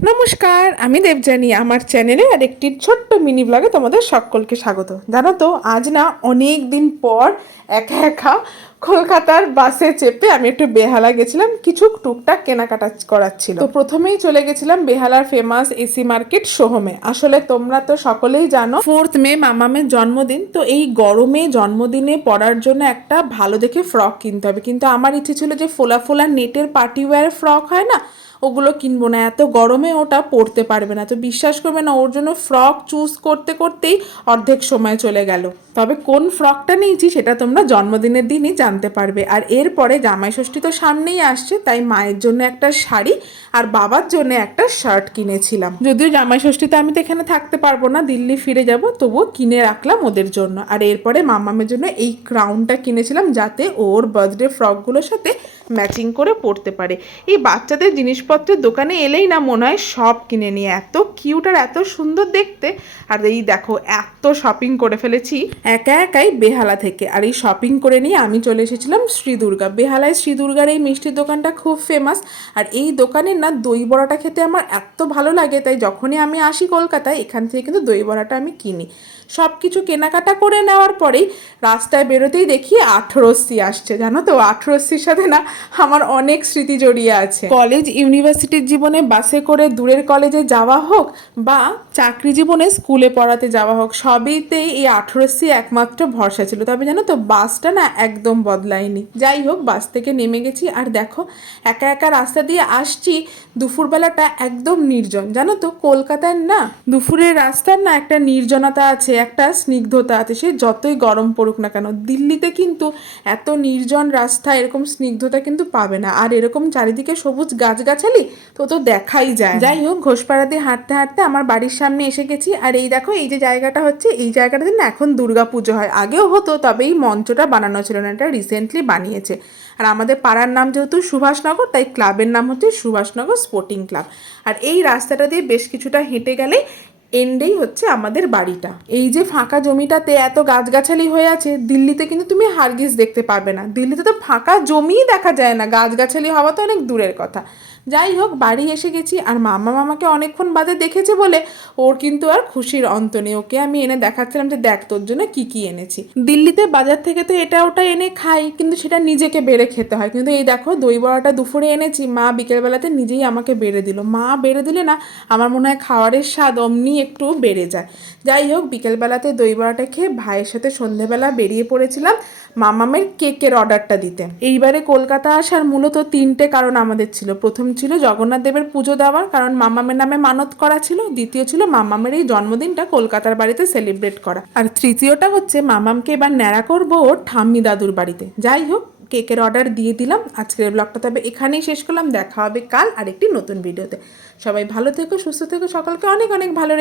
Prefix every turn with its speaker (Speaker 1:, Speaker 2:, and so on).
Speaker 1: নমস্কার, আমি দেবজানি আমার চ্যানেলে আর একটি ছোট্ট মিনি ব্লগে তোমাদের সকলকে স্বাগত। জানো তো, আজ না অনেক দিন পর একা একা কলকাতার বাসে চেপে আমি একটু বেহালা গেছিলাম। কিছু টুকটাক কেনাকাটা করার ছিল তো প্রথমেই চলে গেছিলাম বেহালার ফেমাস এসি মার্কেট সোহমে আসলে তোমরা তো সকলেই জানো ফোর্থ মে মামামের জন্মদিন। তো এই গরমে জন্মদিনে পরার জন্য একটা ভালো দেখে ফ্রক কিনতে হবে। কিন্তু আমার ইচ্ছে ছিল যে ফোলা ফোলা নেটের পার্টি ওয়্যার ফ্রক হয় না? ওগুলো কিনবো না, এত গরমে ওটা পরতে পারবে না। তো বিশ্বাস করবে না, ওর জন্য ফ্রক চুজ করতে করতেই অর্ধেক সময় চলে গেল। তবে কোন ফ্রকটা নিয়েছি সেটা তোমরা জন্মদিনের দিনই জানতে পারবে। আর এরপরে জামাই ষষ্ঠী তো সামনেই আসছে, তাই মায়ের জন্য একটা শাড়ি আর বাবার জন্য একটা শার্ট কিনেছিলাম। যদিও জামাই ষষ্ঠীতে আমি তো এখানে থাকতে পারব না, দিল্লি ফিরে যাব, তবুও কিনে রাখলাম ওদের জন্য। আর এরপরে মামামের জন্য এই ক্রাউনটা কিনেছিলাম, যাতে ওর বার্থডে ফ্রকগুলোর সাথে ম্যাচিং করে পরতে পারে। এই বাচ্চাদের জিনিসপত্রের দোকানে এলেই না মনে হয় সব কিনে নিয়ে এত কিউট আর এত সুন্দর দেখতে। আর এই দেখো এত শপিং করে ফেলেছি। একা একাই বেহালা থেকে। আর এই শপিং করে নিয়ে আমি চলে এসেছিলাম শ্রী দুর্গা বেহালায় শ্রী দুর্গার এই মিষ্টির দোকানটা খুব ফেমাস আর এই দোকানের না দই বড়াটা খেতে আমার এত ভালো লাগে তাই যখনই আমি আসি কলকাতায় এখান থেকে কিন্তু দই বড়াটা আমি কিনি। সব কিছু কেনাকাটা করে নেওয়ার পরেই রাস্তায় বেরোতেই দেখি আঠেরোসি আসছে। জানো তো আঠেরোসির সাথে না আমার অনেক স্মৃতি জড়িয়ে আছে। কলেজ ইউনিভার্সিটির জীবনে বাসে করে দূরের কলেজে যাওয়া হোক বা চাকরি জীবনে স্কুলে পড়াতে যাওয়া হোক, সবইতেই এই আঠেরোসি একমাত্র ভরসা ছিল। তবে জানো তো, বাসটা না একদম বদলায়নি। যাই হোক, বাস থেকে নেমে গেছি আর দেখো, একা একা রাস্তা দিয়ে আসছি, দুপুরবেলাটা একদম নির্জন। জানো তো, কলকাতার না, দুপুরের রাস্তার না একটা নির্জনতা আছে, একটা স্নিগ্ধতা আছে, সে যতই গরম পড়ুক না কেন, দিল্লিতে কিন্তু এত নির্জন রাস্তা, এরকম স্নিগ্ধতা কিন্তু পাবে না। আর এরকম চারিদিকে সবুজ গাছগাছালি তো তো দেখাই যায় যাই হোক ঘোষপাড়া দিয়ে হাঁটতে হাঁটতে আমার বাড়ির সামনে এসে গেছি। আর এই দেখো, এই যে জায়গাটা হচ্ছে, এই জায়গাটাতে না এখন দুর্গা পুজো হয়। আগেও হতো, তবে এই মঞ্চটা বানানো ছিল না, এটা রিসেন্টলি বানিয়েছে। আর আমাদের পাড়ার নাম যেহেতু সুভাষনগর, তাই ক্লাবের নাম হচ্ছে সুভাষনগর স্পোর্টিং ক্লাব আর এই রাস্তাটা দিয়ে বেশ কিছুটা হেঁটে গেলে এন্ডেই হচ্ছে আমাদের বাড়িটা। এই যে ফাঁকা জমিটাতে এত গাছগাছালি হয়ে আছে, দিল্লিতে কিন্তু তুমি হারগিস দেখতে পারবে না। দিল্লিতে তো ফাঁকা জমিই দেখা যায় না, গাছগাছালি হওয়া তো অনেক দূরের কথা। যাই হোক, বাড়ি এসে গেছি আর মামা মামাকে অনেকক্ষণ বাদে দেখেছে বলে ওর কিন্তু আর খুশির অন্ত নেই। ওকে আমি এনে দেখাচ্ছিলাম যে দেখ তোর জন্য কি কি এনেছি। দিল্লিতে বাজার থেকে তো এটা ওটা এনে খাই, কিন্তু সেটা নিজেকে বেড়ে খেতে হয়। কিন্তু এই দেখো, দই বড়াটা দুপুরে এনেছি, মা বিকেলবেলাতে নিজেই আমাকে বেড়ে দিল। মা বেড়ে দিলে না, আমার মনে হয় খাওয়ারের স্বাদ অমনি একটু বেড়ে যায়। যাই হোক, বিকেলবেলাতে দই বড়াটা খেয়ে ভাইয়ের সাথে সন্ধেবেলা বেরিয়ে পড়েছিলাম মামামের কেকের অর্ডারটা দিতে। এইবারে কলকাতা আসার মূলত তিনটে কারণ আমাদের ছিল। প্রথম ছিল জগন্নাথ দেবের পুজো দেওয়ার, কারণ মামামের নামে মানত করা ছিল। দ্বিতীয় ছিল মামামের এই জন্মদিনটা কলকাতার বাড়িতে সেলিব্রেট করা। আর তৃতীয়টা হচ্ছে মামামকে এবার ন্যাড়া করব ওর ঠাম্মি দাদুর বাড়িতে। যাই হোক কেকের অর্ডার দিয়ে দিলাম। আজকের ব্লগটা তবে এখানেই শেষ করলাম। দেখা হবে কাল আরেকটি নতুন ভিডিওতে সবাই ভালো থেকো, সুস্থ থেকো। সকালকে অনেক অনেক ভালো